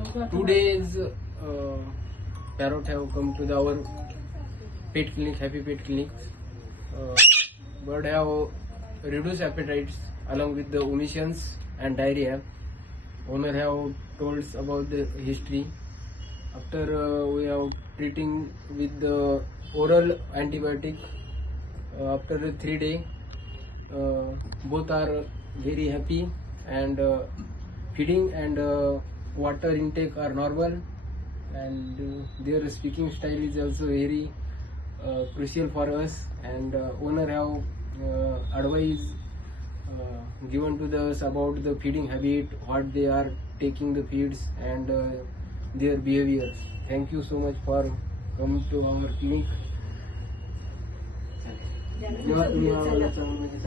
2 days parrot have come to our pet clinic, happy pet clinic. Bird have reduced appetites along with the emissions and diarrhea. Owner have told us about the history. After we have treating with the oral antibiotic, after 3 days, both are very happy, and feeding and water intake are normal, and their speaking style is also very crucial for us, and owner have advice given to us about the feeding habit, what they are taking the feeds, and their behaviors. Thank you so much for coming to our clinic.